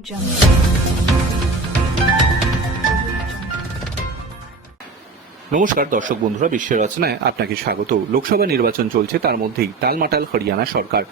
jump. নমস্কার, দর্শক বন্ধুরা, বিশ্বের রচনায় আপনাকে স্বাগত। লোকসভা নির্বাচন চলছে, তার মধ্যেই টালমাটাল হরিয়ানা সরকার।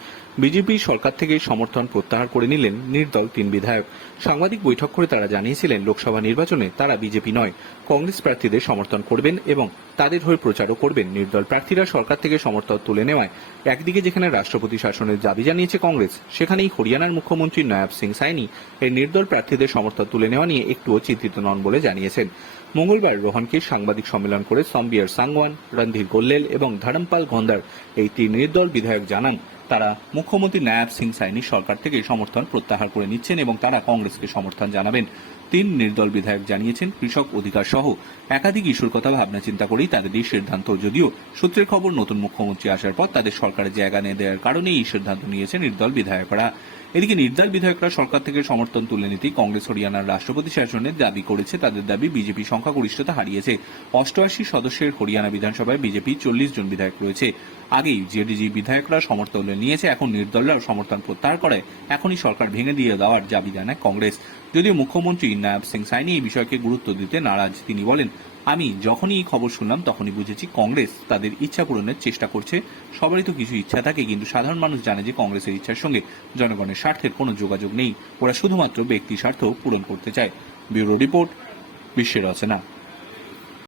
বিজেপি সরকার থেকে সমর্থন প্রত্যাহার করে নিলেন নির্দল তিন বিধায়ক। সাংবাদিক বৈঠক করে তারা জানিয়েছিলেন, লোকসভা নির্বাচনে তারা বিজেপি নয়, কংগ্রেস প্রার্থীদের সমর্থন করবেন এবং তাদের হয়ে প্রচারও করবেন। নির্দল প্রার্থীরা সরকার থেকে সমর্থন তুলে নেওয়ায় একদিকে যেখানে রাষ্ট্রপতি শাসনের দাবি জানিয়েছে কংগ্রেস, সেখানেই হরিয়ানার মুখ্যমন্ত্রী নয়াব সিং সাইনি এই নির্দল প্রার্থীদের সমর্থন তুলে নেওয়া নিয়ে একটুও চিন্তিত নন বলে জানিয়েছেন। মঙ্গলবার রোহনকে সাংবাদিক সম্মেলন করে সম্বিয়ার সাংওয়ান, রণধীর গোল্লেল এবং ধরমপাল গন্দার এই তিন নির্দল বিধায়ক জানান তারা মুখ্যমন্ত্রী নায়াব সিং সাইনি সরকার থেকে সমর্থন প্রত্যাহার করে নিচ্ছেন এবং তারা কংগ্রেসকে সমর্থন জানাবেন। তিন নির্দল বিধায়ক জানিয়েছেন, কৃষক অধিকার সহ একাধিক ইস্যুর কথা ভাবনা চিন্তা করেই তাদের এই সিদ্ধান্ত। যদিও সূত্রের খবর, নতুন মুখ্যমন্ত্রী আসার পর তাদের সরকারের জায়গা নিয়ে দেওয়ার কারণে এই সিদ্ধান্ত নিয়েছে নির্দল বিধায়করা। এদিকে নির্দল বিধায়করা সরকার থেকে সমর্থন তুলে নিতেই কংগ্রেস হরিয়ানার রাষ্ট্রপতি শাসনের দাবি করেছে, তাদের দাবি বিজেপি সংখ্যাগরিষ্ঠতা হারিয়েছে। অষ্টআশি সদস্যের হরিয়ানা বিধানসভায় বিজেপি চল্লিশ জন বিধায়ক রয়েছে। আগেই জেডিজি বিধায়করা সমর্থন নিয়েছে, এখন নির্দলরাও সমর্থন প্রত্যাহার করে। এখনই সরকার ভেঙে দিয়ে দেওয়ার দাবি জানায় কংগ্রেস। যদিও মুখ্যমন্ত্রী নায়াব সিং সাইনি এই বিষয়কে গুরুত্ব দিতে নারাজ। তিনি বলেন, আমি যখনই এই খবর শুনলাম, তখনই বুঝেছি কংগ্রেস তাদের ইচ্ছা পূরণের চেষ্টা করছে। সবারই তো কিছু ইচ্ছা থাকে, কিন্তু সাধারণ মানুষ জানে যে কংগ্রেসের ইচ্ছার সঙ্গে জনগণের স্বার্থের কোনো যোগাযোগ নেই। ওরা শুধুমাত্র ব্যক্তি স্বার্থ পূরণ করতে চায়। ব্যুরো রিপোর্ট, বিশ্বের রচনা।